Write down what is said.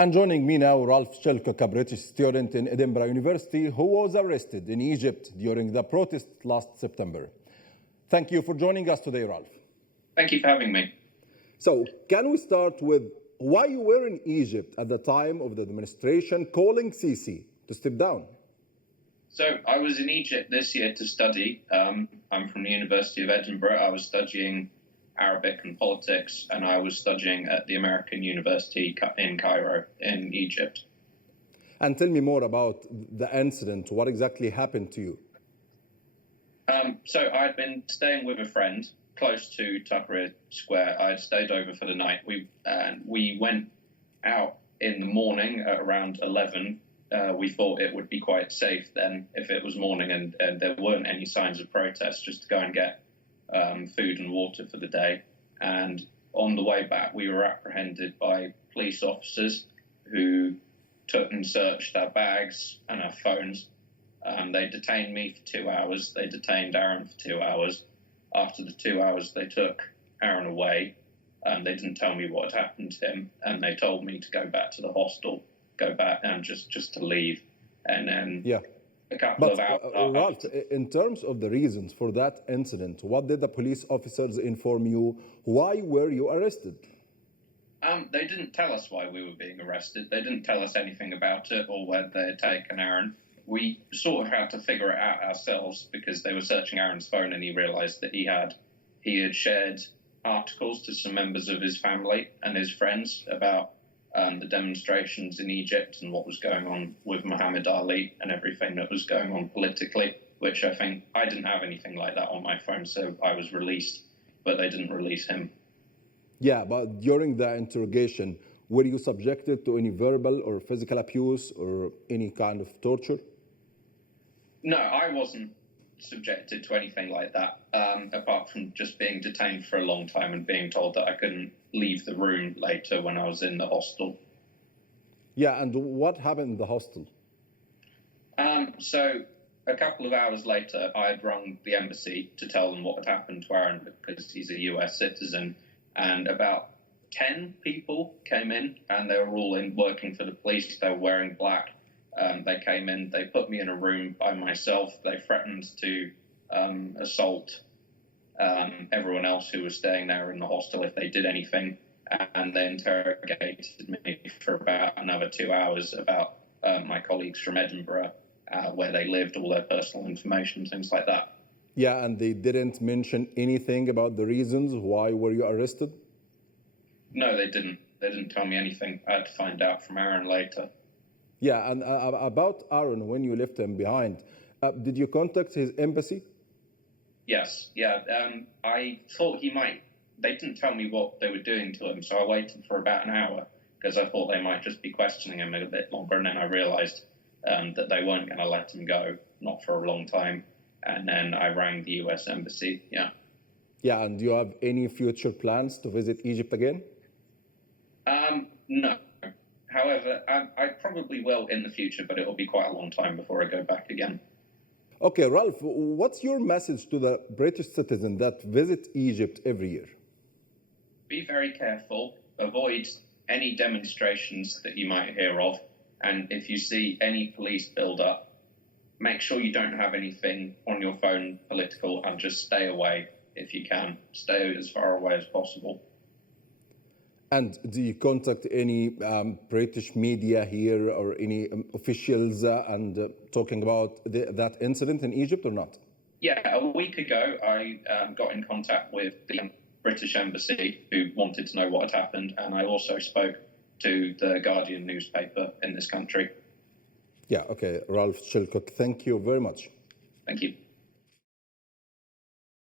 And joining me now, Ralf, a British student in Edinburgh University who was arrested in Egypt during the protest last September. Thank you for joining us today, Ralf. Thank you for having me. So, can we start with why you were in Egypt at the time of the demonstration calling Sisi to step down? So, I was in Egypt this year to study. I'm from the University of Edinburgh. I was studying Arabic and politics, and I was studying at the American University in Cairo, in Egypt. And tell me more about the incident. What exactly happened to you? So I had been staying with a friend close to Tahrir Square. I had stayed over for the night. We went out in the morning at around 11. We thought it would be quite safe then if it was morning and there weren't any signs of protest, just to go and get food and water for the day. And on the way back, we were apprehended by police officers who took and searched our bags and our phones. They detained me for 2 hours. They detained Aaron for 2 hours. After the 2 hours, they took Aaron away. They didn't tell me what had happened to him, and they told me to go back to the hostel, go back and just to leave. And then a couple of hours. Ralf, in terms of the reasons for that incident, what did the police officers inform you? Why were you arrested? They didn't tell us why we were being arrested. They didn't tell us anything about it or where they had taken Aaron. We sort of had to figure it out ourselves because they were searching Aaron's phone and he realized that he had shared articles to some members of his family and his friends about the demonstrations in Egypt and what was going on with Muhammad Ali and everything that was going on politically, which I think I didn't have anything like that on my phone, so I was released, but they didn't release him. Yeah, but during the interrogation, were you subjected to any verbal or physical abuse or any kind of torture? No, I wasn't subjected to anything like that, apart from just being detained for a long time and being told that I couldn't leave the room later when I was in the hostel. Yeah, and what happened in the hostel? So a couple of hours later, I had rung the embassy to tell them what had happened to Aaron because he's a US citizen, and about 10 people came in and they were all working for the police. They were wearing black. They came in, they put me in a room by myself. They threatened to assault everyone else who was staying there in the hostel if they did anything. And they interrogated me for about another 2 hours about my colleagues from Edinburgh, where they lived, all their personal information, things like that. Yeah, and they didn't mention anything about the reasons why were you arrested? No, they didn't. They didn't tell me anything. I had to find out from Aaron later. Yeah, and about Aaron, when you left him behind, did you contact his embassy? Yes, yeah. I thought he might. They didn't tell me what they were doing to him, so I waited for about an hour because I thought they might just be questioning him a bit longer, and then I realized that they weren't going to let him go, not for a long time. And then I rang the US embassy, yeah. Yeah, and do you have any future plans to visit Egypt again? No. However, I probably will in the future, but it will be quite a long time before I go back again. Okay, Ralf, what's your message to the British citizens that visit Egypt every year? Be very careful. Avoid any demonstrations that you might hear of. And if you see any police build-up, make sure you don't have anything on your phone political and just stay away if you can. Stay as far away as possible. And do you contact any British media here or any officials and talking about that incident in Egypt or not? Yeah, a week ago, I got in contact with the British embassy who wanted to know what had happened. And I also spoke to the Guardian newspaper in this country. Yeah, okay. Ralf Shilkok, thank you very much. Thank you.